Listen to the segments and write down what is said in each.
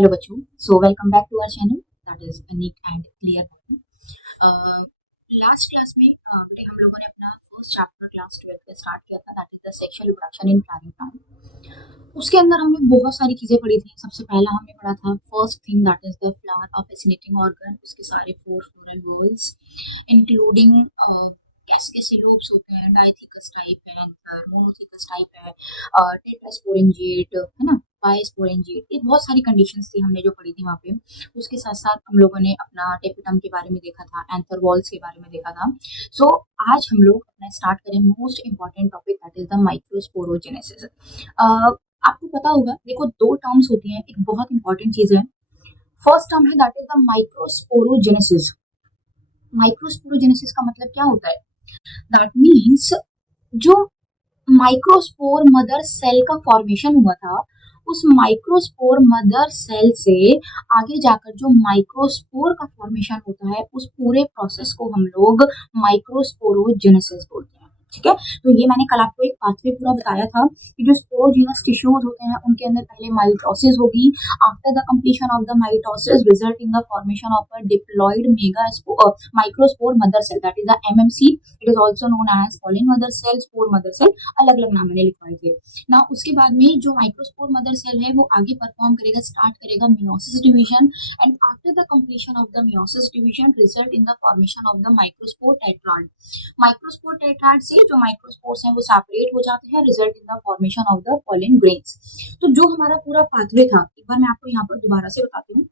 Hello बच्चों, so welcome back to our channel that is neat and clear. Last class में बेटे हम लोगों ने अपना फर्स्ट चैप्टर क्लास 12 में स्टार्ट किया था, that is the sexual reproduction in flowering plant. उसके अंदर हमने बहुत सारी चीजें पढ़ी थी। सबसे पहला हमने पढ़ा था first thing that is the flower, a fascinating organ, उसके सारे फोर फ्लोरल वॉल्स इंक्लूडिंग कैसे कैसे लोब्स होते हैं, डाइथिकस टाइप है, मोनोथिकस टाइप है, टेट्रास्पोरेंजिएट है ना, बाइस्पोरेंजिएट, ये बहुत सारी कंडीशंस थी हमने जो पढ़ी थी वहाँ पे। उसके साथ साथ हम लोगों ने अपना टेपिटम के बारे में देखा था, एंथर वॉल्स के बारे में देखा था। सो आज हम लोग अपना स्टार्ट करें most important topic that is the microsporogenesis. आपको पता होगा, देखो दो टर्म्स होती हैं, एक बहुत इंपॉर्टेंट चीज है। फर्स्ट टर्म है that is the microsporogenesis. Microsporogenesis का मतलब क्या होता है? दैट मीन्स जो माइक्रोस्पोर मदर सेल का फॉर्मेशन हुआ था, उस माइक्रोस्पोर मदर सेल से आगे जाकर जो माइक्रोस्पोर का फॉर्मेशन होता है, उस पूरे प्रोसेस को हम लोग माइक्रोस्पोरोजेनेसिस बोलते हैं। ठीक है, तो ये मैंने कल आपको एक पाथवे पूरा बताया था कि जो स्पोरोजीनस टिश्यूज होते हैं उनके अंदर पहले माइटोसिस होगी। After the completion of the mitosis result in the formation of a diploid mega microspore mother cell, that is the MMC. It is also known as pollen mother cell, spore mother cell, अलग अलग नाम मैंने लिखवाए थे ना। उसके बाद में जो माइक्रोस्पोर मदर सेल है वो आगे परफॉर्म करेगा, स्टार्ट करेगा meiosis division, and after the completion of the meiosis division result in the formation of the microspore tetrad. Microspore tetrad से जो माइक्रोस्पोर्स हैं वो सेपरेट हो जाते हैं, result in the formation of the pollen grains. तो जो हमारा पूरा पाथवे था, एक बार मैं आपको यहाँ पर दोबारा से बताती हूँ।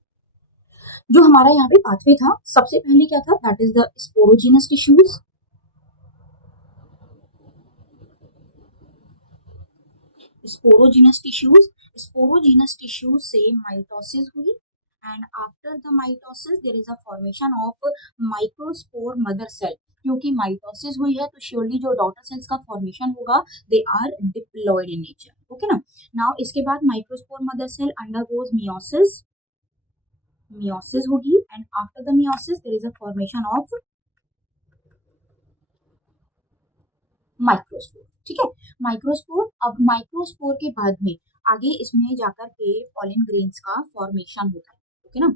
जो हमारा यहाँ पे पाथवे था, सबसे पहले क्या था, that is the sporogenous tissues. Sporogenous tissues से माइटोसिस हुई, and after the mitosis there is a formation of microspore mother cell. क्योंकि माइटोसिस हुई है तो श्योरली जो डॉटर सेल्स का फॉर्मेशन होगा they are diploid in nature. Okay ना। नाउ इसके बाद microspore mother cell undergoes meiosis, meiosis होगी, and after the meiosis there is a formation of microspore. ठीक है, माइक्रोस्पोर। अब माइक्रोस्पोर के बाद में आगे इसमें जाकर के पॉलिन ग्रेन्स का फॉर्मेशन होता है। ओके ना,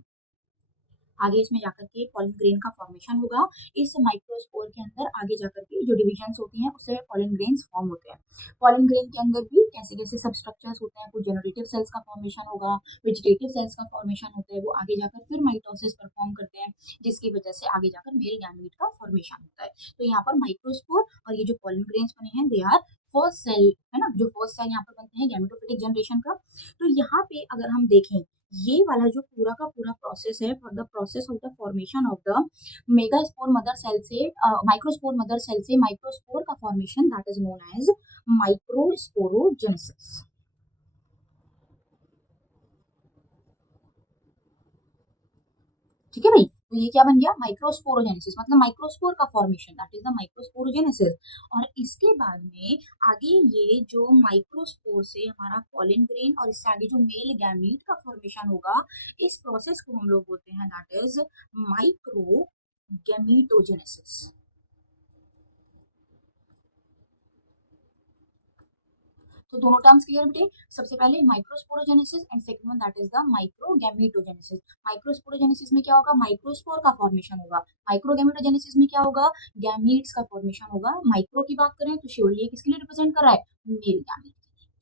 आगे इसमें जाकर के पॉलिन ग्रेन का फॉर्मेशन होगा। इस माइक्रोस्पोर के अंदर आगे जाकर के जो डिविजन्स होती हैं उससे पॉलिन ग्रेन्स फॉर्म होते हैं। पॉलिन ग्रेन के अंदर भी कैसे कैसे सब स्ट्रक्चर्स होते हैं, कुछ जनरेटिव सेल्स का फॉर्मेशन होगा, वेजिटेटिव सेल्स का फॉर्मेशन होता है, वो आगे जाकर फिर माइटोसिस परफॉर्म करते हैं, जिसकी वजह से आगे जाकर मेल गैमीट का फॉर्मेशन होता है। तो यहाँ पर माइक्रोस्पोर और ये जो पॉलिन ग्रेन्स बने हैं दे आर फर्स्ट सेल, है ना, जो फर्स्ट सेल यहाँ पर बनते हैं गैमेटोफिटिक जनरेशन का। तो यहाँ पे अगर हम देखें, ये वाला जो पूरा का पूरा प्रोसेस है for the process of the formation of the megaspore mother cell से माइक्रोस्पोर मदर सेल से माइक्रोस्पोर का formation, that is known as microsporogenesis. ठीक है भाई, तो ये क्या बन गया, माइक्रोस्पोरोजेनेसिस, मतलब माइक्रोस्पोर का formation, that is the microsporogenesis. और इसके बाद में आगे ये जो माइक्रोस्पोर से हमारा पॉलिन ग्रेन और इससे आगे जो मेल गैमीट का फॉर्मेशन होगा, इस प्रोसेस को हम लोग बोलते हैं दैट इज माइक्रो गैमीटोजेनेसिस। तो दोनों टर्म्स क्लियर बेटे। सबसे पहले microsporogenesis and second one that is the microgametogenesis. Microsporogenesis में क्या होगा, माइक्रोस्पोर का फॉर्मेशन होगा। माइक्रोगैमेटोजेनेसिस में क्या होगा, गैमीट्स का फॉर्मेशन होगा। माइक्रो की बात करें तो श्योरली किसके लिए रिप्रेजेंट कर रहा है, मेल गैमीट।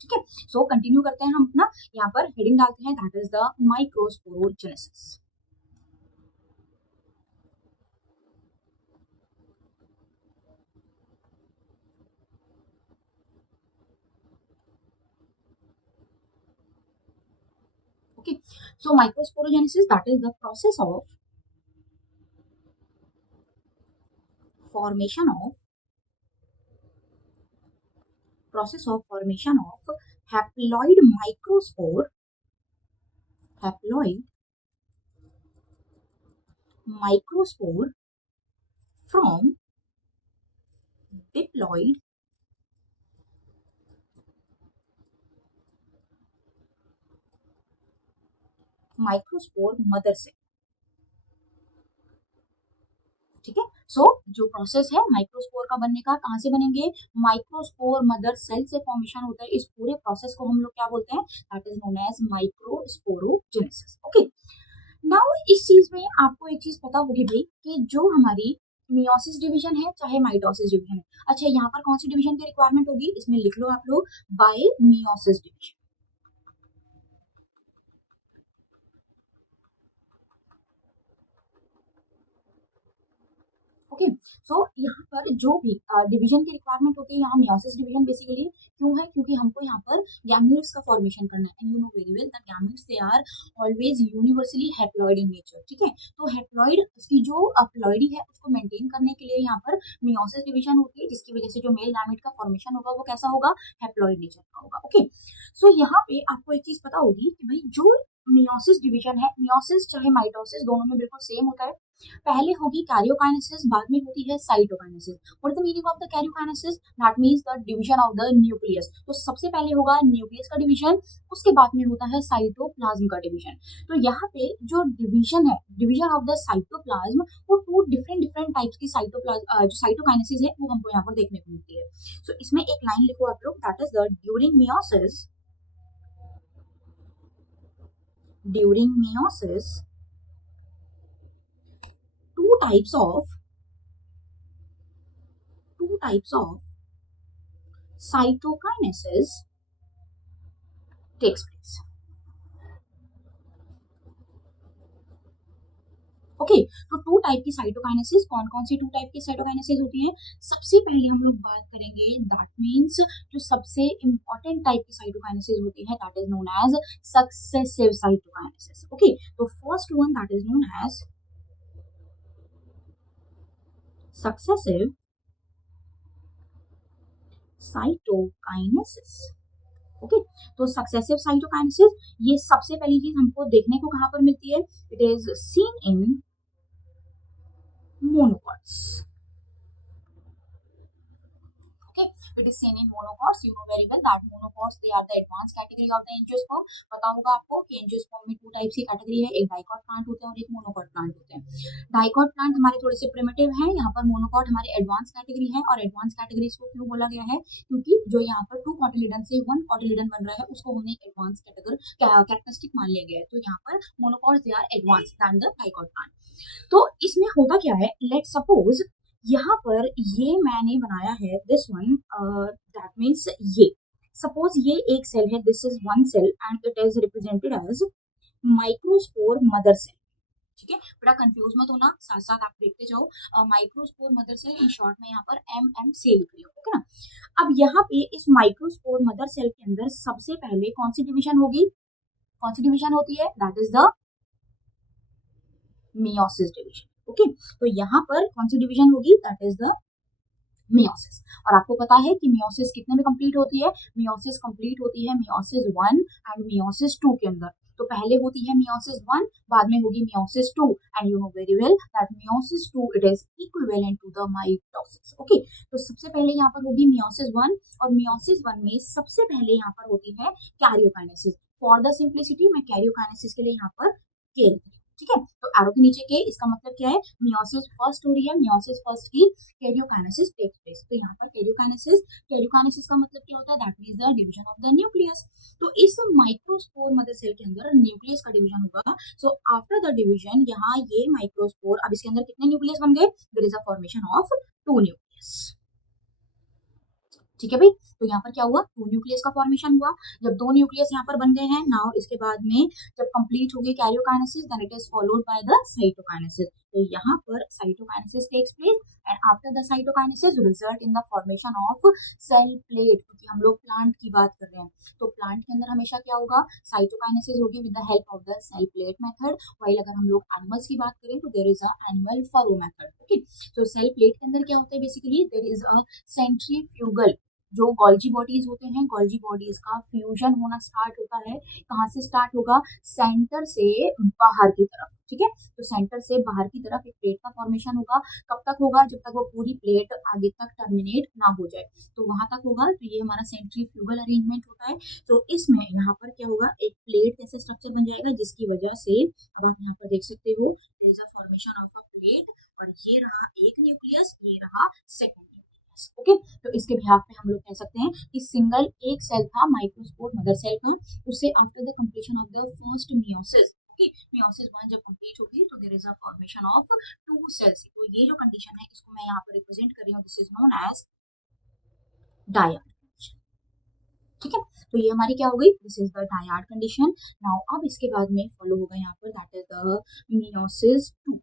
ठीक है, सो कंटिन्यू करते हैं हम अपना, यहाँ पर हेडिंग डालते हैं that is the microsporogenesis. Okay, so microsporogenesis, that is the process of formation of haploid microspore from diploid microspore mother cell। ठीक है, सो जो प्रोसेस है माइक्रोस्पोर का बनने का, कहाँ से बनेंगे, माइक्रोस्पोर मदर सेल से फॉर्मेशन होता है। इस पूरे प्रोसेस को हम लोग क्या बोलते हैं, that is known as microsporogenesis. Okay, now इस चीज में आपको एक चीज पता होगी भाई कि जो हमारी मियोसिस डिवीजन है चाहे माइटोसिस डिवीजन है, अच्छा यहाँ पर कौन सी डिवीजन की रिक्वायरमेंट होगी, इसमें लिख लो आप लोग बाय मियोसिस डिवीजन। ओके, सो यहाँ पर जो भी डिवीजन की रिक्वायरमेंट होती है, यहाँ मियोसिस डिवीजन बेसिकली क्यों है, क्योंकि हमको यहाँ पर गैमेट्स का फॉर्मेशन करना है, and you know very well that gametes they are always universally haploid in nature. ठीक है, तो हैप्लॉइड की जो प्लॉइडी है उसको मेंटेन करने के लिए यहाँ पर मियोसिस डिवीजन होती है, जिसकी वजह से जो मेल गैमेट का फॉर्मेशन होगा वो कैसा होगा, हैप्लॉइड नेचर का होगा। ओके, सो यहाँ पे आपको एक चीज पता होगी कि भाई जो मियोसिस डिवीजन है, मियोसिस चाहे माइटोसिस दोनों में बिल्कुल सेम होता है। पहले होगी कैरियोकाइनेसिस, बाद में होती है cytokinesis. What is the meaning of the karyokinesis, that means the division of the nucleus. तो सबसे पहले होगा न्यूक्लियस का डिवीजन, उसके बाद में होता है साइटोप्लाज्म का डिवीजन। तो यहाँ पे जो डिवीजन है, डिवीजन ऑफ द साइटोप्लाज्म, वो टू डिफरेंट डिफरेंट टाइप्स की साइटोप्लाज्म जो साइटोकाइनेसिस है वो हमको यहाँ पर देखने को मिलती है। सो इसमें एक लाइन लिखो आप लोग, that is the during meiosis two types of cytokinesis takes place. Okay, तो टू टाइप की साइटोकाइनेसिस, कौन कौन सी टू टाइप की साइटोकाइनेसिस होती है, सबसे पहले हम लोग बात करेंगे, दैट मींस जो सबसे इंपॉर्टेंट टाइप की साइटोकाइनेसिस होती है that is known as successive cytokinesis. Okay, तो first one that is known as successive cytokinesis. Okay, तो सक्सेसिव साइटोकाइनेसिस ये सबसे पहली चीज हमको देखने को कहां पर मिलती है, it is seen in monocots. Okay, it is seen in monocots. You know very well that monocots they are the advanced category of the angiosperm. पता होगा आपको कि एंजियोस्पर्म में टू टाइप्स की कैटेगरी है, एक डाइकॉट प्लांट होते हैं और एक मोनोकॉट प्लांट होते हैं। डाइकॉट प्लांट हमारे थोड़े से प्रिमिटिव हैं, यहाँ पर मोनोकॉट हमारे एडवांस कैटेगरी है। और एडवांस कैटेगरीज को क्यों बोला गया है, क्योंकि जो यहाँ पर टू कॉटिलिडन से वन कॉटिलिडन बन रहा है उसको हमने एडवांस कैरेक्टरिस्टिक मान लिया गया है। तो यहाँ पर monocots they are advance than the dicot plant. तो इसमें होता क्या है, लेट सपोज यहाँ पर ये मैंने बनाया है दिस वन, दैट मीन्स ये सपोज ये एक सेल है, this is one cell and it is represented as microspore mother cell. ठीक है, बड़ा कंफ्यूज मत होना, साथ साथ आप देखते जाओ। Microspore mother cell in short में यहाँ पर MMC लिख रही हूँ, ओके ना। अब यहाँ पे इस माइक्रोस्पोर मदर सेल के अंदर सबसे पहले कौन सी डिवीजन होगी, कौन सी डिवीजन होती है, that is the meiosis division. Okay, तो यहाँ पर कौन सी डिवीजन होगी, दैट इज द मियोसिस। और आपको पता है कि मियोसिस कितने में कंप्लीट होती है, मियोसिस कंप्लीट होती है मियोसिस 1 एंड मियोसिस 2 के अंदर। तो पहले होती है मियोसिस 1, बाद में होगी meiosis 2, and you know very well that meiosis 2 it is equivalent to the mitosis. Okay, तो सबसे पहले यहाँ पर होगी मियोसिस 1, और मियोसिस 1 में सबसे पहले यहाँ पर होती है कैरियोकाइनेसिस। फॉर द सिंप्लिसिटी मैं कैरियोकाइनेसिस के लिए यहाँ पर के, ठीक है, तो एरो के नीचे के, इसका मतलब क्या है, मियोसिस फर्स्ट हो रही है, मियोसिस फर्स्ट की कैरियोकाइनेसिस टेक्स प्लेस। तो यहाँ पर कैरियोकाइनेसिस का मतलब क्या होता है, that means the division of the nucleus. तो इस माइक्रोस्पोर मदर सेल के अंदर न्यूक्लियस का डिवीजन होगा। सो आफ्टर द डिवीजन यहाँ ये माइक्रोस्पोर, अब इसके अंदर कितने न्यूक्लियस बन गए, there is a formation of 2 nucleus. ठीक है भाई, तो यहाँ पर क्या हुआ, 2 न्यूक्लियस का फॉर्मेशन हुआ। जब 2 न्यूक्लियस यहाँ पर बन गए हैं, नाउ इसके बाद में जब कंप्लीट होगी karyokinesis, then it is followed by the cytokinesis. तो यहाँ पर cytokinesis takes place and after the cytokinesis result in the formation of cell plate. क्योंकि हम लोग प्लांट की बात कर रहे हैं, तो प्लांट के अंदर हमेशा क्या होगा, साइटोकाइनेसिस होगी with the help of the cell plate method. While अगर हम लोग एनिमल्स की बात करें तो there is a animal furrow method. Okay, तो सेल प्लेट के अंदर क्या होता है, basically there is a centrifugal, जो गोल्जी बॉडीज होते हैं, गोल्जी बॉडीज का फ्यूजन होना स्टार्ट होता है। कहाँ से स्टार्ट होगा, सेंटर से बाहर की तरफ। ठीक है, तो सेंटर से बाहर की तरफ एक प्लेट का फॉर्मेशन होगा। कब तक होगा, जब तक वो पूरी प्लेट आगे तक टर्मिनेट ना हो जाए, तो वहां तक होगा। तो ये हमारा सेंट्रीफ्यूगल अरेंजमेंट होता है। तो इसमें यहाँ पर क्या होगा, एक प्लेट जैसे स्ट्रक्चर बन जाएगा, जिसकी वजह से अब आप यहाँ पर देख सकते हो there is a formation of a plate, और ये रहा एक न्यूक्लियस, ये रहा सेकंड न्यूक्लियस। ओके, तो इसके बिहाफ पे हम लोग कह सकते हैं कि सिंगल एक सेल था माइक्रोस्पोर मदर सेल का, उसे after the completion of the first meiosis, meiosis 1 जब कंप्लीट होगी तो there is a formation of two cells. तो ये जो कंडीशन है इसको मैं यहाँ पर रिप्रेजेंट कर रही हूँ, this is known as dyad. ठीक है, तो ये हमारी क्या हो गई, this is the dyad condition. Now अब इसके बाद में फॉलो होगा यहाँ पर that is the meiosis 2।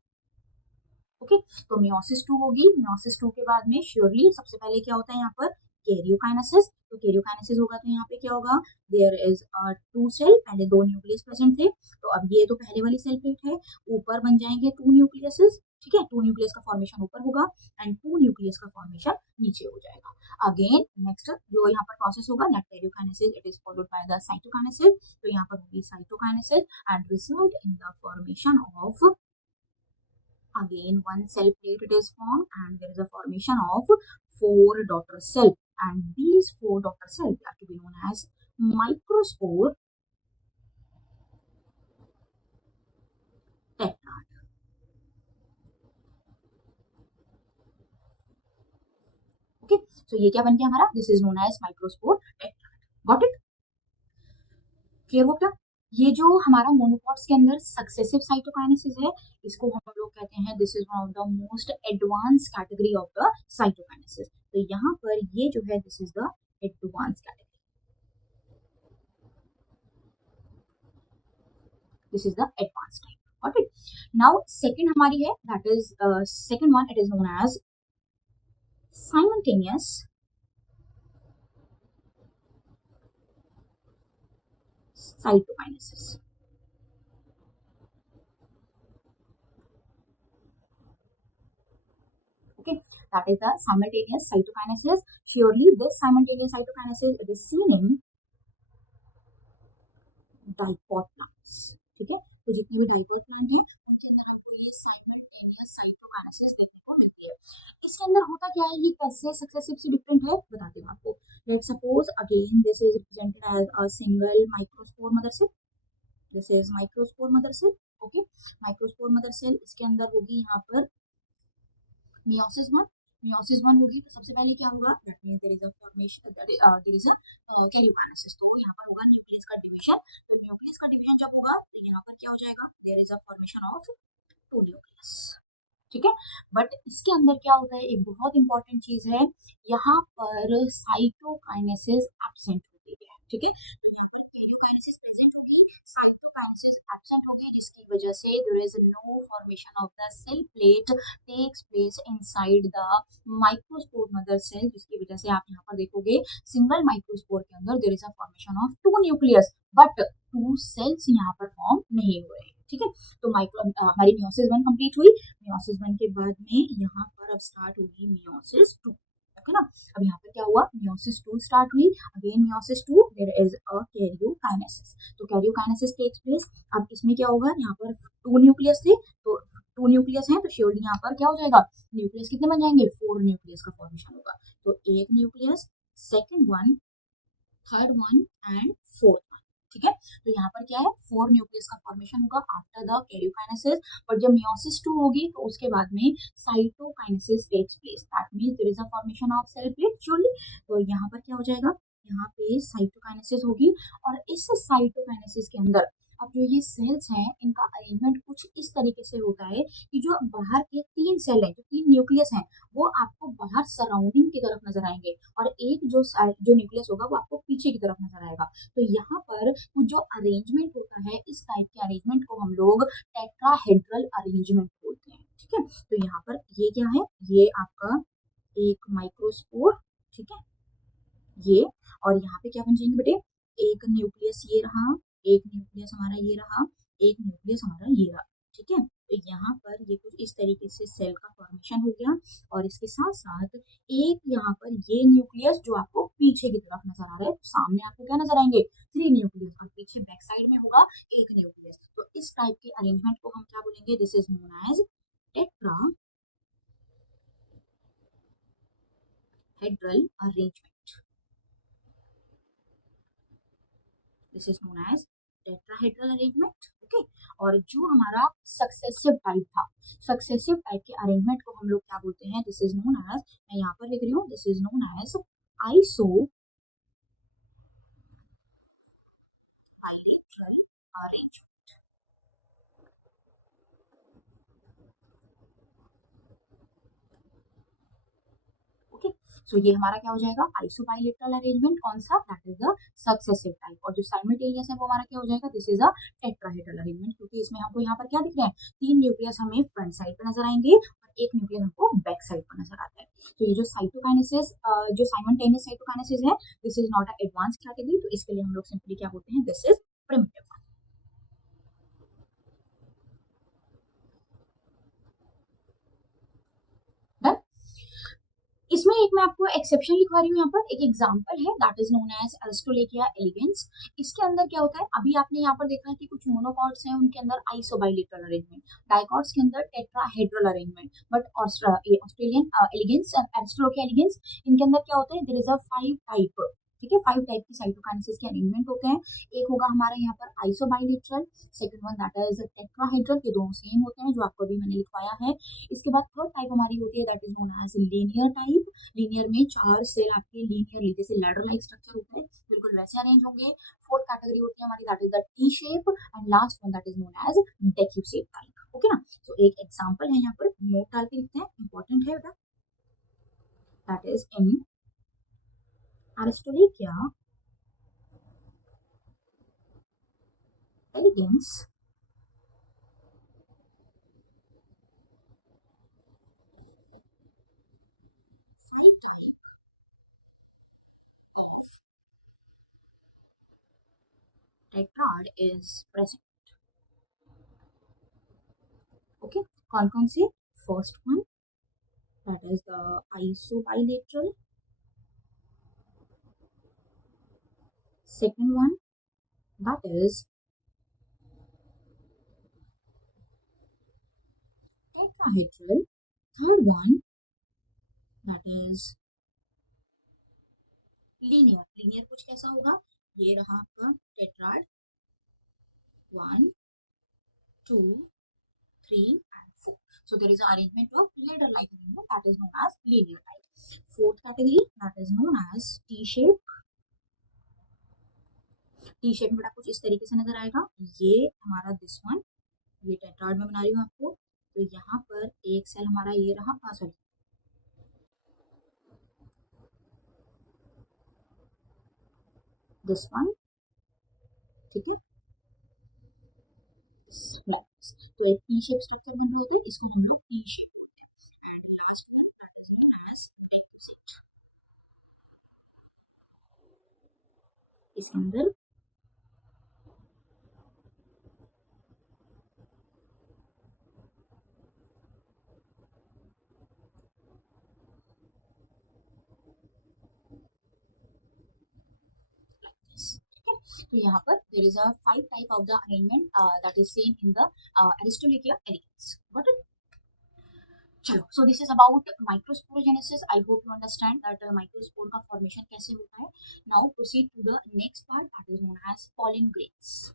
Okay, तो मियोसिस 2 होगी। मियोसिस 2 के बाद में श्योरली सबसे पहले क्या होता है यहाँ पर कैरियोकाइनेसिस। तो कैरियोकाइनेसिस होगा तो यहाँ पे क्या होगा, देयर इज टू सेल, पहले दो न्यूक्लियस प्रेजेंट थे, तो अब ये तो पहले वाली सेल प्लेट है, ऊपर बन जाएंगे टू न्यूक्लियसेस। ठीक है, टू न्यूक्लियस का फॉर्मेशन ऊपर होगा एंड टू न्यूक्लियस का फॉर्मेशन नीचे हो जाएगा। अगेन नेक्स्ट जो यहाँ पर प्रोसेस होगा that karyokinesis, it is followed by the cytokinesis. तो यहाँ पर होगी cytokinesis and result in the formation of again one cell plate it is formed and there is a formation of four daughter cell, and these four daughter cells are to be known as microspore tetrad. Okay, so ये क्या बन गया हमारा, this is known as microspore tetrad. Got it? Clear हो क्या? ये जो हमारा मोनोपॉट्स के अंदर सक्सेसिव साइटोकाइनेसिस है, इसको हम लोग कहते हैं this is one of the most advance category of the cytokinesis. तो यहाँ पर ये जो है this is the advance category, this is the advance type. Got it? Now second हमारी है that is second one, it is known as simultaneous cytokinesis. Okay, that is the simultaneous cytokinesis. Surely this simultaneous cytokinesis it is seen in dipot plants. ठीक है, तो जितने भी dipot plant है उनके अंदर हमको ये simultaneous cytokinesis देखने को मिलती है। इसके अंदर होता क्या है, ये कैसे सक्सेसिव से डिफरेंट है बताती हूँ आपको। Let's suppose again this is represented as a single microspore mother cell, this is microspore mother cell. Okay, microspore mother cell, इसके अंदर होगी यहाँ पर मियोसिस 1। मियोसिस 1 होगी तो सबसे पहले क्या होगा, that means there is a formation, there is a karyokinesis. तो यहाँ पर होगा न्यूक्लियस का डिवीजन। तो न्यूक्लियस का डिवीजन जब होगा तो यहाँ पर क्या हो जाएगा, there is a formation of two nucleus. ठीक है, बट इसके अंदर क्या होता है, एक बहुत इंपॉर्टेंट चीज है, यहाँ पर साइटोकाइनेसिस एब्सेंट होती है। ठीक है, एब्सेंट होगी जिसकी वजह से there is no formation of the cell plate takes place inside the microspore mother cell, जिसकी वजह से आप यहाँ पर देखोगे सिंगल माइक्रोस्पोर के अंदर there is a formation of two nucleus but two cells यहाँ पर फॉर्म नहीं हो रहे। ठीक है, तो हमारी मियोसिस 1 कंप्लीट हुई। मियोसिस 1 के बाद में यहाँ पर अब स्टार्ट होगी मियोसिस 2। ओके ना, अब यहाँ पर क्या हुआ, मियोसिस 2 स्टार्ट हुई। Again meiosis 2 there is a karyokinesis. तो कैरियोकाइनेसिस टेक्स प्लेस। अब इसमें क्या होगा, यहाँ पर टू न्यूक्लियस थे, तो टू न्यूक्लियस है तो श्योरली यहाँ पर क्या हो जाएगा, न्यूक्लियस कितने बन जाएंगे, फोर न्यूक्लियस का फॉर्मेशन होगा। तो एक nucleus, second one, third one and fourth one. ठीक है, तो यहाँ पर क्या है, फोर न्यूक्लियस का फॉर्मेशन होगा आफ्टर द कैरियोकाइनेसिस। और जब मियोसिस 2 होगी तो उसके बाद में cytokinesis takes place, that means there is a formation of cell plate surely. तो यहाँ पर क्या हो जाएगा, यहाँ पे साइटोकाइनेसिस होगी। और इस साइटोकाइनेसिस के अंदर अब जो ये सेल्स हैं इनका अरेंजमेंट कुछ इस तरीके से होता है कि जो बाहर के तीन सेल हैं, जो तीन न्यूक्लियस हैं, वो आपको बाहर सराउंडिंग की तरफ नजर आएंगे और एक जो न्यूक्लियस होगा वो आपको पीछे की तरफ नजर आएगा। तो यहाँ पर जो अरेंजमेंट होता है, इस टाइप के अरेंजमेंट को हम लोग टेट्राहेड्रल अरेंजमेंट बोलते हैं। ठीक है, तो यहाँ पर ये क्या है, ये आपका एक माइक्रोस्पोर, ठीक है, ये, और यहाँ पे क्या बन जाएंगे बेटे, एक न्यूक्लियस ये रहा, एक न्यूक्लियस हमारा ये रहा, एक न्यूक्लियस हमारा ये रहा। ठीक है, तो यहाँ पर ये कुछ इस तरीके से सेल का फॉर्मेशन हो गया। और इसके साथ साथ एक यहाँ पर ये न्यूक्लियस जो आपको पीछे की तरफ नजर आ रहा है, तो सामने आपको क्या नजर आएंगे, थ्री न्यूक्लियस, और पीछे बैक साइड में होगा एक न्यूक्लियस। तो इस टाइप के अरेंजमेंट को हम क्या बोलेंगे, this is known as tetrahedral arrangement, this is known as tetrahedral arrangement. Okay, और जो हमारा सक्सेसिव टाइप था, सक्सेसिव टाइप के अरेंजमेंट को हम लोग क्या बोलते हैं, दिस इज नोन एज, मैं यहाँ पर लिख रही हूँ, this is known as iso bilateral arrangement। Okay, so ये हमारा क्या हो जाएगा, आइसोबाइलेटरल अरेंजमेंट, कौन सा, that is the successive type. और जो साइमल्टेनियस है वो हमारा क्या हो जाएगा, this is a tetrahedral arrangement, क्योंकि इसमें हमको यहाँ पर क्या दिख रहा है, 3 न्यूक्लियस हमें फ्रंट साइड पे नजर आएंगे और एक न्यूक्लियस हमको बैक साइड पर नजर आता है। तो ये जो साइटोकाइनेसिस, जो साइमल्टेनियस साइटोकाइनेसिस है, this is not a advance category, तो इसके लिए हम लोग सिंपली क्या बोलते हैं, दिस इज प्रिमिटिव। डन। इसमें एक मैं आपको एक्सेप्शन लिखवा रही हूँ, यहाँ पर एक एग्जांपल है, that is known as Aristolochia elegans. इसके अंदर क्या होता है, अभी आपने यहाँ पर देखा कि कुछ मोनोकॉट्स हैं, उनके अंदर आइसोबाइलेटरल अरेंजमेंट, डाइकॉट्स के अंदर tetrahedral arrangement, but Australian elegans, Aristolochia elegans, इनके अंदर क्या होता है, देयर इज अ 5 टाइप, ठीक है, 5 टाइप की साइटोकाइनेसिस के अरेंजमेंट होते हैं। एक होगा हमारा यहाँ पर isobilateral, second one that is tetrahedral, ये दोनों सेम होते हैं जो आपको अभी मैंने लिखवाया है। इसके बाद थर्ड टाइप हमारी होती है, that is known as linear type. Linear में 4 सेल आपके लीनियरली, जैसे लैडर लाइक स्ट्रक्चर होता है, बिल्कुल वैसे अरेंज होंगे। फोर्थ कैटेगरी होती है हमारी, that is the T shape, and last one that is known as decussate shape type. Okay ना, तो एक एग्जांपल है, यहाँ पर नोट डाल के लिखते हैं, इंपॉर्टेंट है बेटा, that is in Aristolochia elegans, 5 type of tetrad is present। Okay, कौन कौन से, first one that is the isobilateral, second one that is tetrahedral, third one that is linear। linear कुछ कैसा होगा, ये रहा आपका tetrad, 1 2 3 and 4, so there is an arrangement of ladder like arrangement, that is known as linear type। fourth category that is known as T shape। T shape में बेटा कुछ इस तरीके से नजर आएगा, ये हमारा दिस वन, ये टेट्राड में बना रही हूँ आपको, तो यहाँ पर एक सेल हमारा ये रहा, सॉरी दिस वन, ठीक है, तो एक टी शेप स्ट्रक्चर बन रही थी, इसमें हम लोग टी शेप, इसके अंदर तो यहाँ पर there is a 5 type of the arrangement that is same in the Aristolochia elegans. Got it. चलो, so this is about microsporogenesis, I hope you understand that microspore का फॉर्मेशन कैसे होता है। Now proceed to the next part, that is known as pollen grains.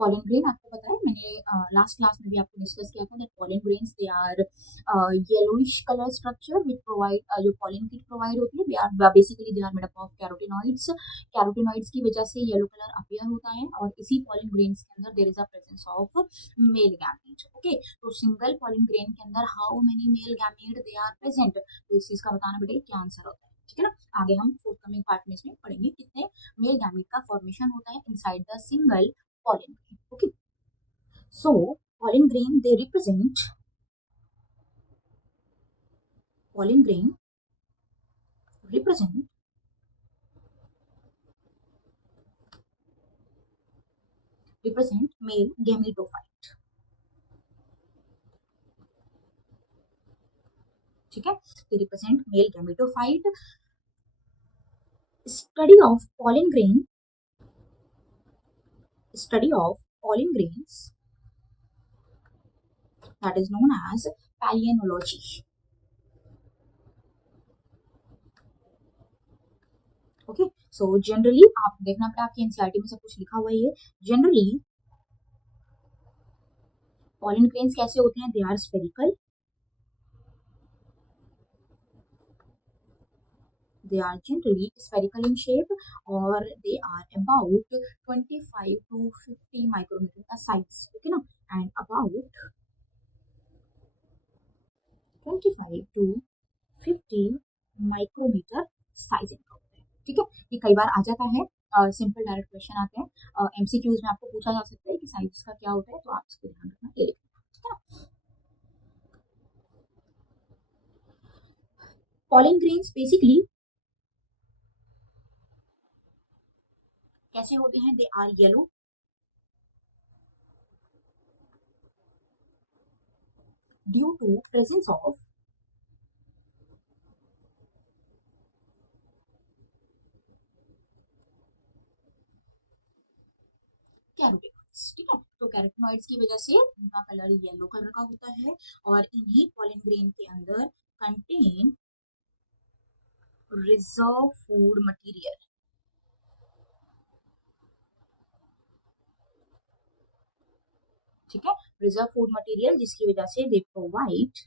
Pollen grain आपको पता है, मैंने last class में भी आपको डिस्कस किया था that pollen grains they are yellowish colour structure which provide, जो पॉलन किट प्रोवाइड होती है, they are basically they are made up of carotenoids. Carotenoids की वजह से येलो कलर अपीयर होता है, और इसी पॉलन ग्रेन्स के अंदर there is a presence of male gamete. Okay, तो सिंगल पॉलन ग्रेन के अंदर how many male gamete they are present, तो इस चीज का बताना बेटे क्या आंसर होता है, ठीक है ना। आगे हम फोर्थ कमिंग पार्ट में इसमें पढ़ेंगे कितने मेल गैमीट का फॉर्मेशन होता है inside the single pollen grain। Okay, so pollen grain they represent, pollen grain represent male gametophyte। ठीक है, they represent male gametophyte। study of pollen grain, study of pollen grains, that is known as palynology. Okay, so generally आप देखना पड़ा आपकी NCERT में सब कुछ लिखा हुआ है। जनरली पॉलन ग्रेन्स कैसे होते हैं? They are spherical, they are generally spherical in shape or they are about 25 to 50 micrometer का size, okay ना, and about 25 to 50 micrometer size इनका होता है। ठीक है, ये कई बार आ जाता है, सिंपल डायरेक्ट क्वेश्चन आते हैं, एमसीक्यूज में आपको पूछा जा सकता है कि साइज का क्या होता है, तो आप इसको ध्यान रखना, ये लिखना, ठीक है। पॉलन ग्रेन्स बेसिकली कैसे होते हैं? They are yellow, due to presence of carotenoids. ठीक है, तो कैरोटेनॉइड्स की वजह से उनका कलर येलो कलर का होता है और इन्हीं पॉलन ग्रेन के अंदर कंटेन रिजर्व फूड मटेरियल। ठीक है, रिजर्व फूड मटेरियल जिसकी वजह से they provide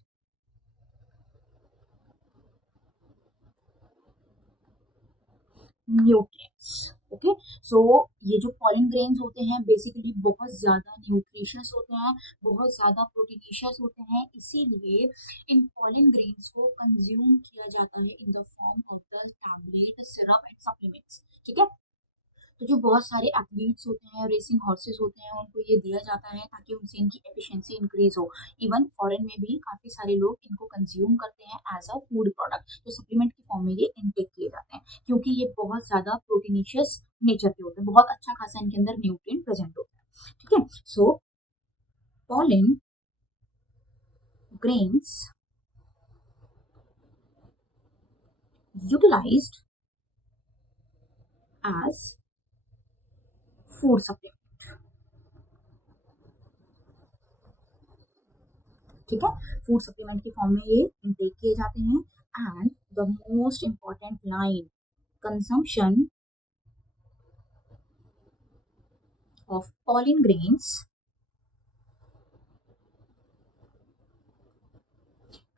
nutrients. Okay, so ये जो पॉलन ग्रेन्स होते हैं बेसिकली बहुत ज्यादा न्यूट्रिशियस होते हैं, बहुत ज्यादा प्रोटीनिशियस होते हैं, इसीलिए इन पॉलन ग्रेन्स को कंज्यूम किया जाता है in the form of the tablet, syrup and supplements. ठीक है, तो जो बहुत सारे एथलीट्स होते हैं, रेसिंग हॉर्सेस होते हैं, उनको ये दिया जाता है ताकि उनसे इनकी एफिशिएंसी इंक्रीज हो। इवन फॉरेन में भी काफी सारे लोग इनको कंज्यूम करते हैं एज अ फूड प्रोडक्ट, तो सप्लीमेंट की फॉर्म में ये इनटेक किए जाते हैं क्योंकि ये बहुत ज्यादा प्रोटीनिशियस नेचर के होते हैं, बहुत अच्छा खासा इनके अंदर न्यूट्रिएंट प्रेजेंट होता है। ठीक है, so pollen grains utilized as food supplement। ठीक है, फूड सप्लीमेंट की फॉर्म में ये इनटेक किए जाते हैं। And the most important line, consumption of pollen grains,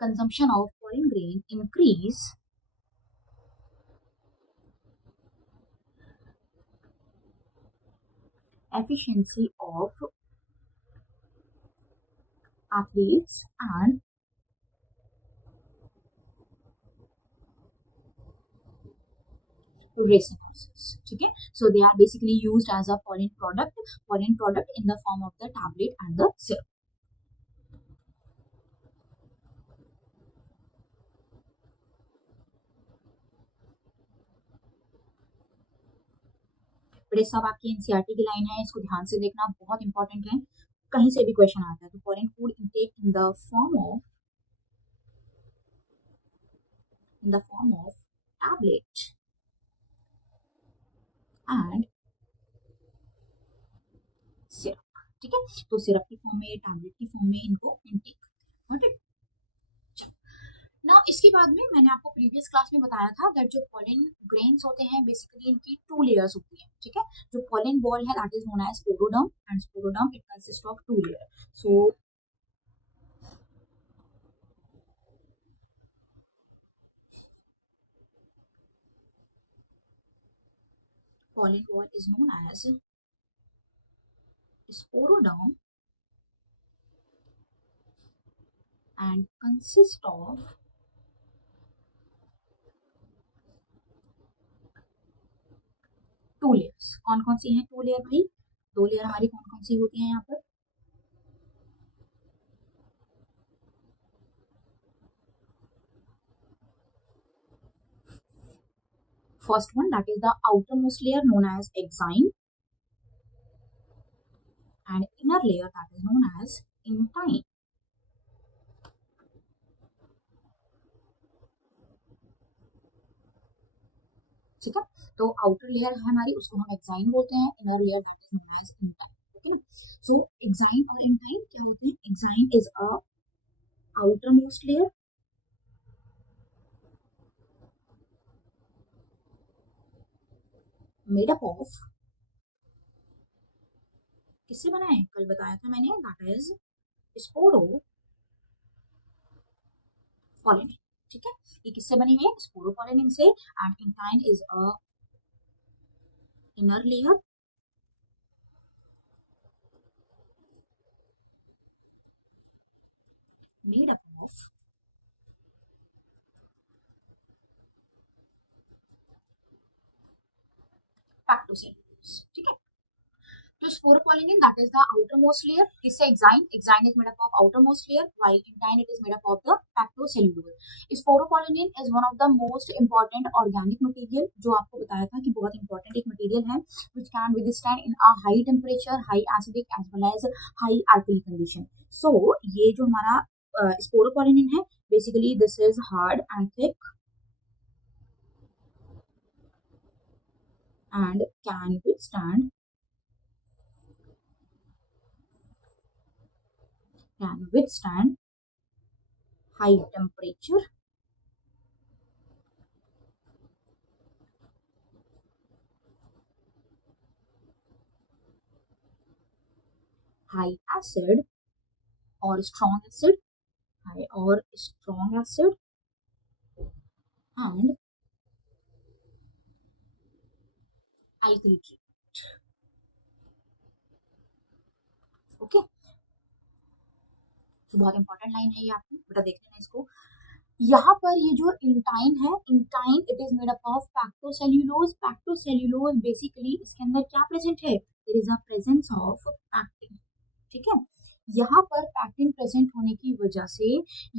consumption of pollen grain increase efficiency of athletes and racing horses। ठीक है, so they are basically used as a pollen product in the form of the tablet and the syrup। बड़े सब आपकी NCERT की line है, इसको ध्यान से देखना, बहुत इंपॉर्टेंट है, कहीं से भी क्वेश्चन आता है। तो foreign food intake in the form of tablet and syrup. ठीक है, तो सिरप की फॉर्म में, टैबलेट की फॉर्म में इनको इनटेक करते हैं। ना इसके बाद में मैंने आपको प्रीवियस क्लास में बताया था दैट जो पॉलन ग्रेन्स होते हैं बेसिकली इनकी 2 लेयर्स होती हैं। ठीक है, जो पॉलन बॉल है that is known as sporoderm and sporoderm it consist of 2 layer. So pollen ball is known as sporoderm and consist of 2 layers. कौन कौन सी हैं 2 लेयर भाई? 2 लेयर हमारी कौन कौन सी होती हैं यहाँ पर? First one, that is the outermost layer known as exine and inner layer that is known as intine। ठीक है, तो आउटर लेयर है हमारी, उसको हम एक्साइन बोलते हैं, inner layer that is known as intine. Okay ना, सो एक्साइन और इंटाइन क्या होते हैं? Exine is a outermost layer made up of, किससे बना है, कल बताया था मैंने, दैट इज स्पोरोपोलिन, ठीक है। ये किससे बनी हुई है, स्पोरोपोलिन से, and intine is a inner layer made up of pectocellulose, ठीक है। तो sporopollenin that is the outermost layer, किससे, exine, exine is made up of outermost layer while intine it is made up of the pectocellulose. Sporopollenin is one of the most important organic material, जो आपको बताया था कि बहुत important एक material है, which can withstand in a high temperature, high acidic as well as high alkali condition. So ये जो हमारा स्पोरोपोलिन है, basically this is hard and thick and can withstand high temperature, high acid or strong acid, high or strong acid, and alkali treatment. Okay, तो बहुत important line है ये, आपको बेटा देख लेना इसको। यहाँ पर ये जो इंटाइन है, intine it is made up of pectocellulose. Pectocellulose basically इसके अंदर क्या प्रेजेंट है, there is a presence of pectin, ठीक है। यहाँ पर पैक्टिन प्रेजेंट होने की वजह से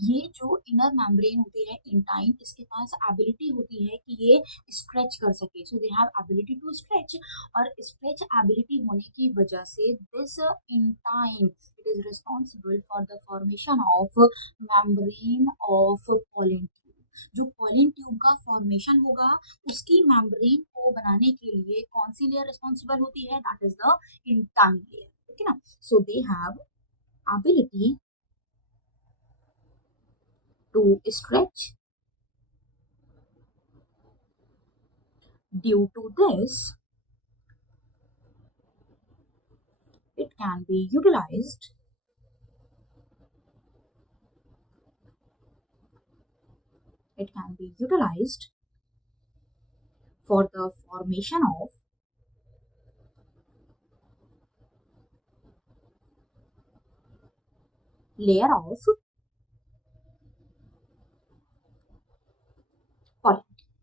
ये जो इनर मेम्ब्रेन होती है इंटाइन, इसके पास एबिलिटी होती है कि ये स्ट्रेच कर सके, so they have ability to stretch, और स्ट्रेच एबिलिटी होने की वजह से this intine it is responsible for the formation of membrane of pollen tube. जो पॉलन ट्यूब का फॉर्मेशन होगा, उसकी मेम्ब्रेन को बनाने के लिए कौन सी लेयर रिस्पॉन्सिबल होती है, that is the intine layer, okay ना। So they have ability to stretch. Due to this, it can be utilized for the formation of layer of pollen,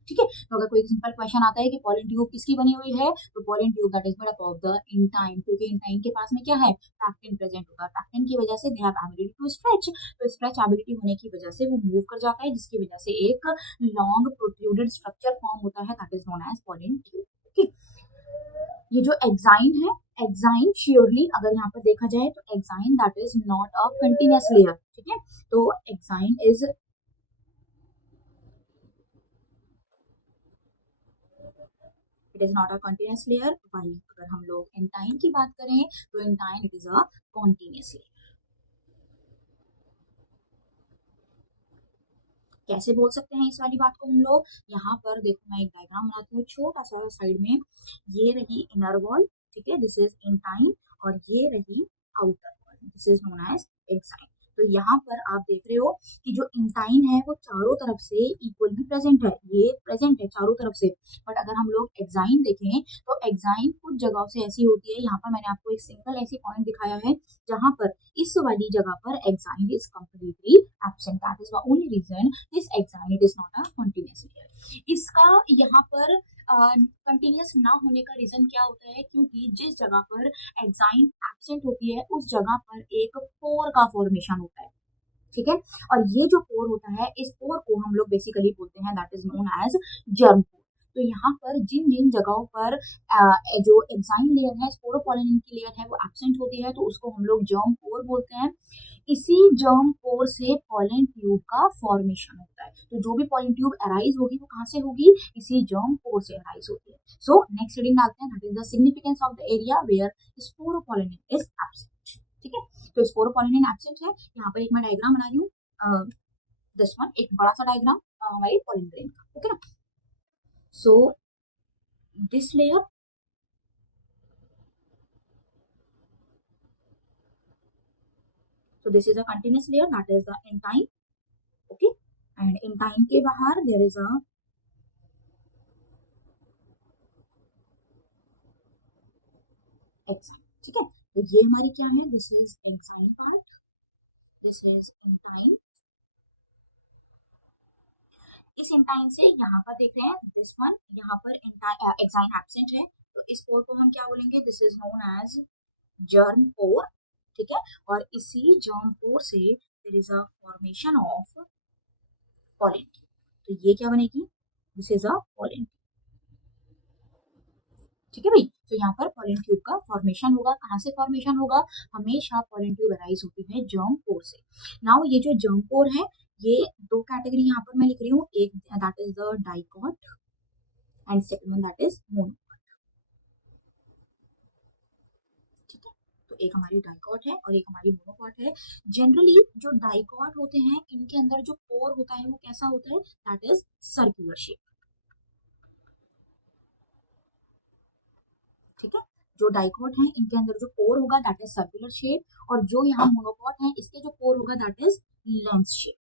ठीक है। तो अगर कोई सिंपल क्वेश्चन आता है कि पॉलन ट्यूब किसकी बनी हुई है, तो pollen tube that is made up of the intine, क्योंकि इंटाइन के पास में क्या है, पैक्टिन प्रेजेंट होगा, पैक्टिन की वजह से they have ability to stretch, तो स्ट्रेच एबिलिटी होने की वजह से वो मूव कर जाता है, जिसकी वजह से एक लॉन्ग प्रोट्रूडेड स्ट्रक्चर फॉर्म होता है, that is known as pollen tube, okay. ये जो एक्साइन है, एक्साइन श्योरली अगर यहाँ पर देखा जाए तो exine that is not a continuous layer, ठीक है। तो exine is it is not a continuous layer, वही अगर हम लोग इंटाइन की बात करें तो intine it is a continuous layer. कैसे बोल सकते हैं इस वाली बात को हम लोग, यहाँ पर देखो मैं एक डायग्राम बनाती हूँ छोटा सा साइड में, ये रही इनर वॉल, ठीक है, दिस इज इंटाइन, और ये रही outer wall, this is known as exine. तो यहाँ पर आप देख रहे हो कि जो इंटाइन है वो चारों तरफ से इक्वली प्रेजेंट है, ये प्रेजेंट है चारों तरफ से, बट अगर हम लोग एक्साइन देखें तो एक्साइन कुछ जगहों से ऐसी होती है, यहाँ पर मैंने आपको एक सिंगल ऐसी पॉइंट दिखाया है जहां पर इस वाली जगह पर exine is completely absent, that is the only reason this exine it is not a continuous layer. इसका यहाँ पर कंटिन्यूअस ना होने का रीजन क्या होता है, क्योंकि जिस जगह पर एक्साइन एब्सेंट होती है उस जगह पर एक पोर का फॉर्मेशन होता है, ठीक है। और ये जो पोर होता है, इस पोर को हम लोग बेसिकली बोलते हैं that is known as germ pore. तो यहाँ पर जिन जिन जगहों पर जो एंजाइम लेयर है, स्पोरोपोलिन की लेयर है, वो एब्सेंट होती है, तो उसको हम लोग जर्म पोर बोलते हैं। इसी जर्म पोर से पॉलन ट्यूब का फॉर्मेशन होता है, तो जो भी पॉलन ट्यूब अराइज होगी वो कहाँ से होगी, इसी जर्म पोर से अराइज होती है। सो नेक्स्ट रीडिंग डालते हैं, that is the significance of the area where sporopollenin is absent, ठीक है। तो स्पोरोपोलिन एब्सेंट है, यहाँ पर एक मैं डायग्राम बना रही हूँ, दिस वन, एक बड़ा सा डायग्राम हमारी पॉलिन ग्रेन का, ओके ना। So this layer, so this is a continuous layer, that is the intine, okay, and intine के बाहर there is a exine, ठीक है। तो ये हमारी क्या है, this is exine part, this is intine। इस इंटाइन से यहाँ पर देख रहे हैं दिस वन, यहाँ पर एक्साइन एब्सेंट है, तो इस पोर को हम क्या बोलेंगे, this is known as germ pore, ठीक है। और इसी जर्म पोर से there is a formation of pollen, तो ये क्या बनेगी, दिस इज अ पॉलिन, ठीक है भाई। तो यहाँ पर पॉलिन ट्यूब का फॉर्मेशन होगा, कहाँ से फॉर्मेशन होगा, हमेशा पॉलिन ट्यूब अराइज होती है जर्म पोर से। नाउ ये जो जर्म पोर है, ये दो कैटेगरी यहाँ पर मैं लिख रही हूँ, एक that is the dicot and second one that is monocot, ठीक है। तो एक हमारी डाइकॉट है और एक हमारी मोनोकॉट है। जनरली जो डाइकॉट होते हैं इनके अंदर जो पोर होता है वो कैसा होता है, दैट इज सर्कुलर शेप, ठीक है। जो डाइकॉट है इनके अंदर जो पोर होगा दैट इज सर्कुलर शेप, और जो यहाँ मोनोकॉट है इसके जो पोर होगा दैट इज लेंस शेप,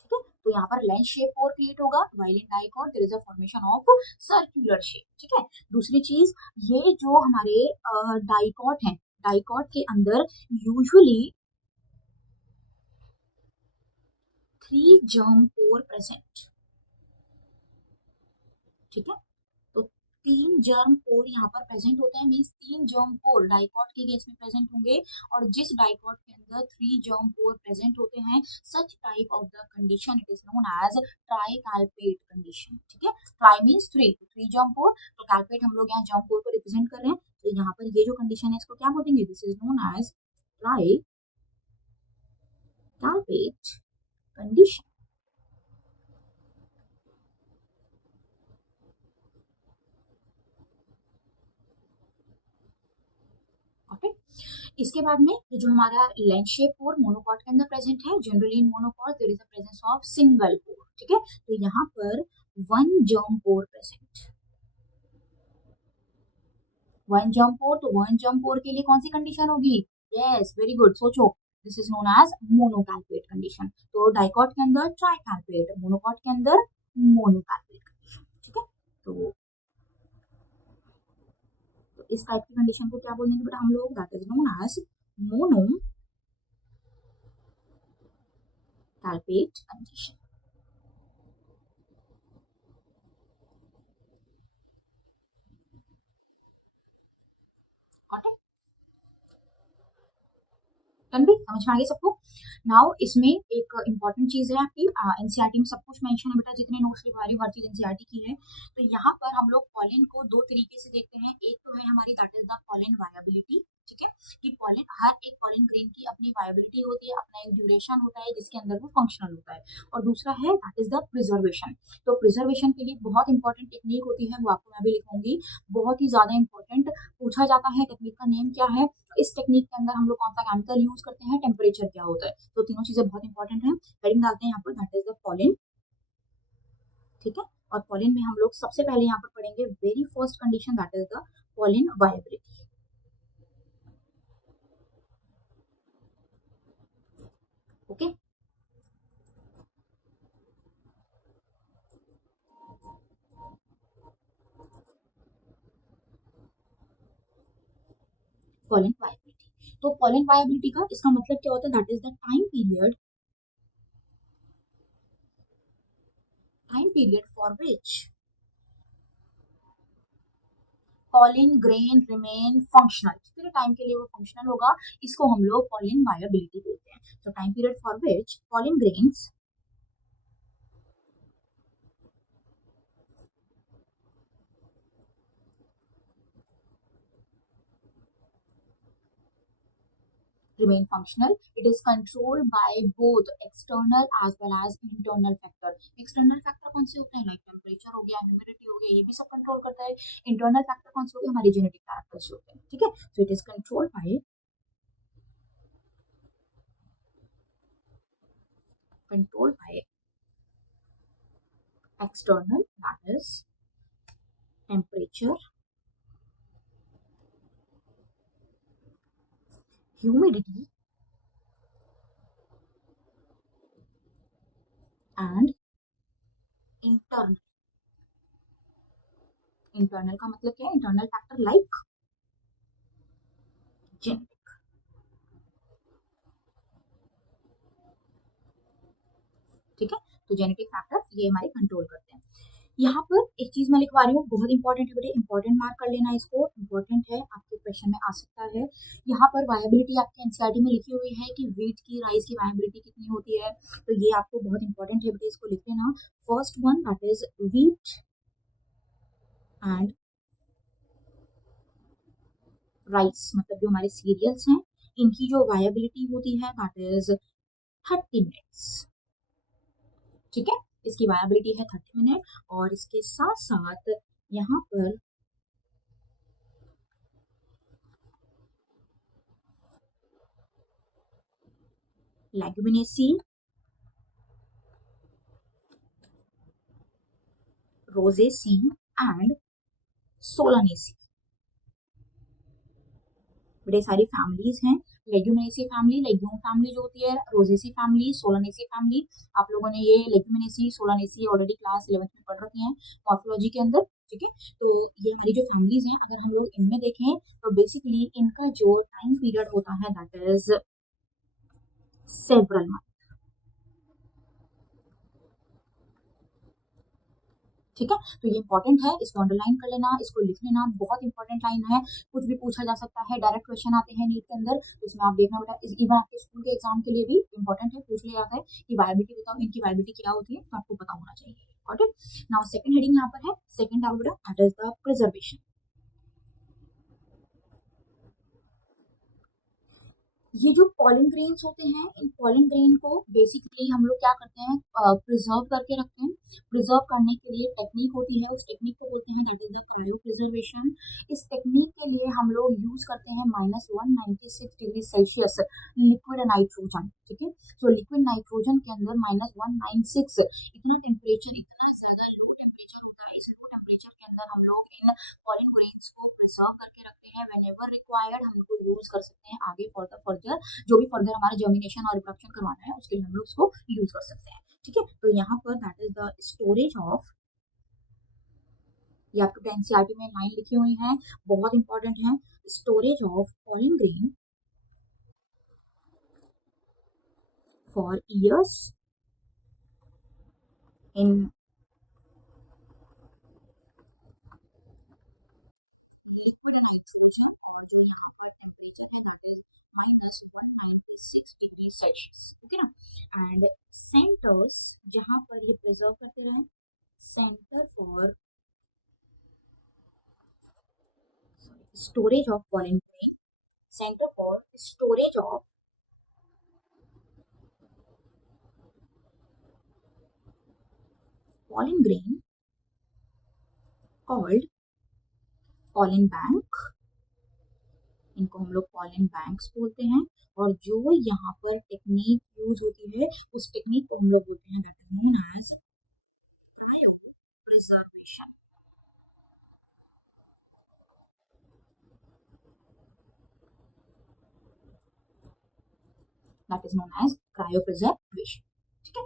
ठीक है। तो यहाँ पर लेंस शेप पोर क्रिएट होगा, while in dicot there is a formation of circular shape, ठीक है। दूसरी चीज, ये जो हमारे डाइकॉट है, डाइकॉट के अंदर यूजुअली 3 जर्म पोर प्रेजेंट, ठीक है। तो 3 जर्म पोर यहाँ पर प्रेजेंट होते हैं, मीन्स 3 जर्म पोर डाइकॉट के केस में प्रेजेंट होंगे, और जिस डाइकॉट के अंदर 3 जर्म पोर प्रेजेंट होते हैं, such type of the condition it is known as tricolpate condition, ठीक है। ट्राई मीन्स 3, तो 3 जर्म पोर, तो कैल्पेट हम लोग यहाँ जर्म पोर को रिप्रेजेंट कर रहे हैं, तो यहाँ पर ये जो कंडीशन है इसको क्या बोलेंगे, this is known as tricolpate condition, okay. इसके बाद में ये जो हमारा लेंस शेप पोर मोनोकॉट के अंदर प्रेजेंट है, generally in monocot there is a presence of single pore, ठीक है। तो यहाँ पर 1 germ pore present, 1 germ pore, तो 1 जर्म पोर के लिए कौन सी कंडीशन होगी, यस वेरी गुड, सोचो, this is known as monocolpate condition. तो डाइकॉट के अंदर ट्राइकाल्पेट, मोनोकॉट के अंदर मोनोकाल्पेट कंडीशन, ठीक है। तो इस टाइप की कंडीशन को क्या बोलेंगे बेटा हम लोग, that is known as monocolpate condition, got it, done भाई, समझ में आ गया सबको। नाउ इसमें एक इंपॉर्टेंट चीज है आपकी, एनसीईआरटी में सब कुछ मेंशन है बेटा, जितने नोट्स लिखवा रही हूँ हर चीज एनसीईआरटी की है। तो यहाँ पर हम लोग पॉलिन को दो तरीके से देखते हैं, एक तो है हमारी that is the pollen viability, ठीक है, कि पॉलिन, हर एक पॉलिन ग्रेन की अपनी वायबिलिटी होती है, अपना एक ड्यूरेशन होता है जिसके अंदर वो फंक्शनल होता है, और दूसरा है दैट इज द प्रिजर्वेशन। तो प्रिजर्वेशन के लिए बहुत इंपॉर्टेंट टेक्निक होती है, वो आपको मैं भी लिखूंगी, बहुत ही ज्यादा इंपॉर्टेंट पूछा जाता है, टेक्निक का नेम क्या है, इस टेक्निक के अंदर हम लोग कौन सा केमिकल यूज करते हैं, टेम्परेचर क्या होता है, तो तीनों चीजें बहुत इंपॉर्टेंट है। हेडिंग डालते हैं यहाँ पर, दैट इज द पॉलिन, ठीक है। और पॉलिन में हम लोग सबसे पहले यहाँ पर पढ़ेंगे very first condition, that is the pollen viability, okay. Pollen viability, तो पॉलिन वायबिलिटी का इसका मतलब क्या होता है, that is the time period for which pollen grain remain functional, कितने टाइम के लिए वो फंक्शनल होगा, इसको हम लोग पॉलिन वायबिलिटी बोलते हैं। तो time period for which pollen grains remain functional, it is controlled by both external as well as internal factor। external factor कौन से होते हैं, लाइक टेम्परेचर हो गया, ह्यूमिडिटी हो गया, ये भी सब कंट्रोल करता है। इंटरनल फैक्टर कौन से होते हैं, हमारे जेनेटिक कैरेक्टर्स होते हैं, ठीक है। So it is controlled by controlled by external, that is temperature, humidity and internal. Internal का मतलब क्या है? Internal factor like genetic. ठीक है, तो जेनेटिक फैक्टर ये हमारे कंट्रोल करते हैं। यहाँ पर एक चीज मैं लिखवा रही हूँ, बहुत इंपॉर्टेंट है बेटे, इंपॉर्टेंट मार्क कर लेना इसको, इंपॉर्टेंट है, आपके क्वेश्चन में आ सकता है। यहाँ पर वायबिलिटी आपके एनसीईआरटी में लिखी हुई है कि व्हीट की, राइस की वायबिलिटी कितनी होती है, तो ये आपको बहुत इंपॉर्टेंट है बेटे, इसको लिख लेना। First one that is wheat and rice, मतलब जो हमारे सीरियल्स हैं, इनकी जो वायबिलिटी होती है दैट इज 30 मिनट्स। ठीक है, इसकी वायबिलिटी है 30 मिनट। और इसके साथ साथ यहाँ पर लेग्यूमिनेसी, रोजेसी एंड सोलानेसी, बड़े सारी फैमिलीज हैं। लेग्यूमिनेसी फैमिली, लेग्यूम फैमिली जो होती है, रोजेसी फैमिली, सोलानेसी फैमिली। आप लोगों ने ये Leguminosae, Solanaceae already class 11th में पढ़ रखी हैं मॉर्फोलॉजी के अंदर। ठीक है, तो ये हमारी जो फैमिलीज हैं, अगर हम लोग इनमें देखें तो बेसिकली इनका जो टाइम पीरियड होता है दैट इज सेवरल मंथ। ठीक है, तो ये इंपॉर्टेंट है, इसको अंडरलाइन कर लेना, इसको लिख लेना, बहुत इंपॉर्टेंट लाइन है, कुछ भी पूछा जा सकता है, डायरेक्ट क्वेश्चन आते हैं नीट के अंदर, तो इसमें आप देखना बेटा, इवन आपके स्कूल के एग्जाम के लिए भी इंपॉर्टेंट है, पूछ लिया जाता है कि वायबिलिटी बताओ, इनकी वायबिलिटी क्या होती है, तो आपको पता होना चाहिए। Got it? Now second heading यहाँ पर है, सेकंड डाउट बेटा, दैट इज द प्रिजर्वेशन। ये जो पॉलन ग्रेन्स होते हैं, इन पॉलन ग्रेन को बेसिकली हम लोग क्या करते हैं, प्रिजर्व करके रखते हैं। प्रिजर्व करने के लिए टेक्निक होती है, उस टेक्निक को बोलते हैं that is the cryo preservation. इस टेक्निक के लिए हम लोग यूज करते हैं -196 डिग्री सेल्सियस लिक्विड नाइट्रोजन। ठीक है, तो लिक्विड नाइट्रोजन के अंदर -196 इतना टेम्परेचर, इतना ज्यादा लो टेम्परेचर होता है। इस लो टेम्परेचर के अंदर हम लोग इन पॉलन ग्रेन्स को प्रिजर्व करके रखते हैं। व्हेनेवर रिक्वायर्ड हम लोग यूज कर सकते हैं आगे फर्दर जो भी फर्दर हमारा जर्मिनेशन और रिप्रोडक्शन करवाना है, उसके लिए हम लोग उसको यूज कर सकते हैं। ठीक है, तो यहाँ पर that is the storage of, ये आपके एनसीईआरटी में लाइन लिखी हुई है, बहुत इंपॉर्टेंट है, storage of pollen grain for years in Celsius. ठीक है ना, एंड सेंटर्स जहां पर ये प्रिजर्व करते रहे, centre for storage of pollen grain, center for storage of pollen grain called pollen bank, इनको हम लोग pollen banks बोलते हैं। और जो यहाँ पर टेक्निक यूज होती है, उस टेक्निक को हम लोग बोलते हैं that is known as cryopreservation. That is known as cryopreservation. ठीक है,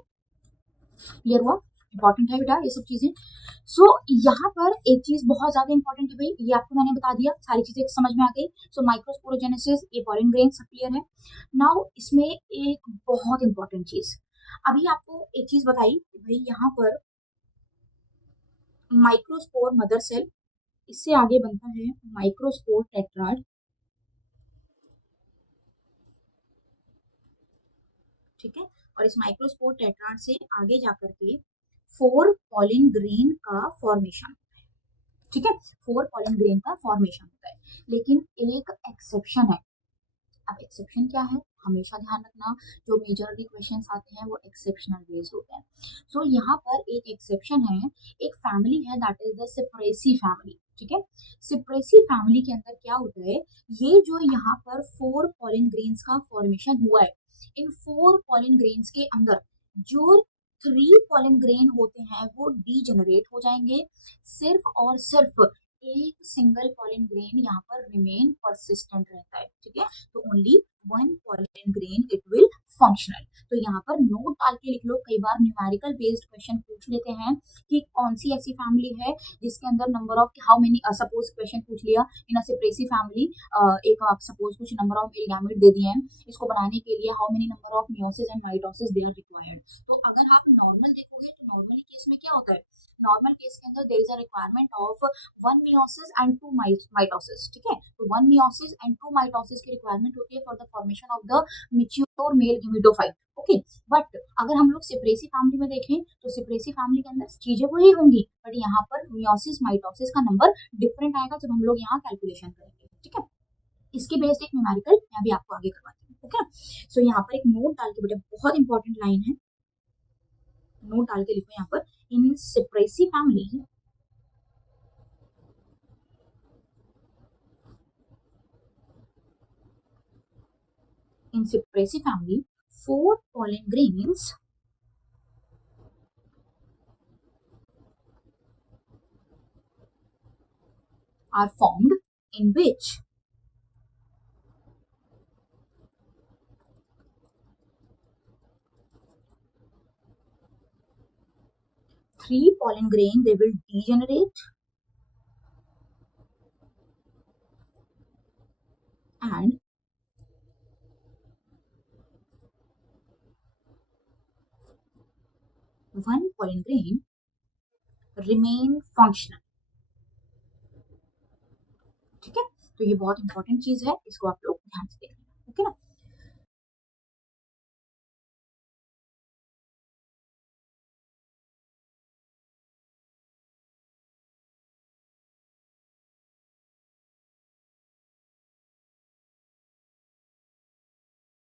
क्लियर हुआ? इंपॉर्टेंट है बेटा ये सब चीजें। सो यहाँ पर एक चीज बहुत ज्यादा इंपॉर्टेंट है भाई, ये आपको मैंने बता दिया, सारी चीजें समझ में आ गई। सो माइक्रोस्पोरोजेनेसिस, ये पॉलन ग्रेन सब क्लियर है। नाउ इसमें एक बहुत इंपॉर्टेंट चीज, अभी आपको एक चीज बताई भाई, यहाँ पर माइक्रोस्पोर मदर सेल, इससे आगे बनता है माइक्रोस्पोर टेट्राड। ठीक है, और इस माइक्रोस्पोर टेट्राड से आगे जाकर के 4 पॉलन ग्रेन का फॉर्मेशन होता है। ठीक है, 4 पॉलन ग्रेन का फॉर्मेशन होता है, लेकिन एक एक्सेप्शन है। अब एक्सेप्शन क्या है, हमेशा ध्यान रखना, जो मेजरली क्वेश्चंस आते हैं वो एक्सेप्शनल बेस्ड होते हैं। सो यहाँ पर एक एक्सेप्शन है, एक फैमिली है दैट इज द सिप्रेसी फैमिली। ठीक है, सिप्रेसी फैमिली के अंदर क्या होता है, ये जो यहाँ पर 4 पॉलन ग्रेन्स का फॉर्मेशन हुआ है, इन 4 पॉलन ग्रेन्स के अंदर जो 3 पॉलन ग्रेन होते हैं वो डीजेनरेट हो जाएंगे, सिर्फ और सिर्फ एक सिंगल पॉलन ग्रेन यहाँ पर रिमेन परसिस्टेंट रहता है, ठीक है। तो only 1 pollen grain it will functional. तो यहाँ पर नोट डाल के लिख लो, कई बार न्यूमेरिकल बेस्ड क्वेश्चन पूछ लेते हैं कि कौन सी ऐसी फैमिली है जिसके अंदर number of how many, suppose question पूछ लिया इन अ सेपरेसी फैमिली, एक आप सपोज कुछ नंबर ऑफ मेल गैमेट दे दिए हैं, इसको बनाने के लिए how many number of meiosis and mitosis they are required. तो अगर आप नॉर्मल देखोगे तो नॉर्मली केस में क्या होता है, नॉर्मल केस के अंदर there is a requirement of 1 meiosis and 2 mitosis, ठीक है। तो 1 मियोसिस एंड 2 माइटोसिस की रिक्वायरमेंट होती है for the formation of the mature male gametophyte, okay. But अगर हम लोग सेपरेसी फैमिली में देखें तो सेपरेसी फैमिली के अंदर चीजें वही होंगी, बट यहाँ पर मियोसिस माइटोसिस का नंबर डिफरेंट आएगा जब हम लोग यहाँ कैलकुलेशन करेंगे, ठीक है। इसकी बेस्ड एक न्यूमेरिकल मैं भी आपको आगे करवाती हूँ, ओके। सो यहाँ पर एक नोट डाल के, बेटा बहुत इंपॉर्टेंट लाइन है, नोट डाल के लिखो यहाँ पर, इन सेपरेसी family in Cypraceae family, 4 pollen grains are formed in which three pollen grain they will degenerate and one pollen grain remain functional, ठीक है। तो ये बहुत इंपॉर्टेंट चीज है, इसको आप लोग ध्यान से देखना।